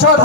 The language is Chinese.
অসাধারণ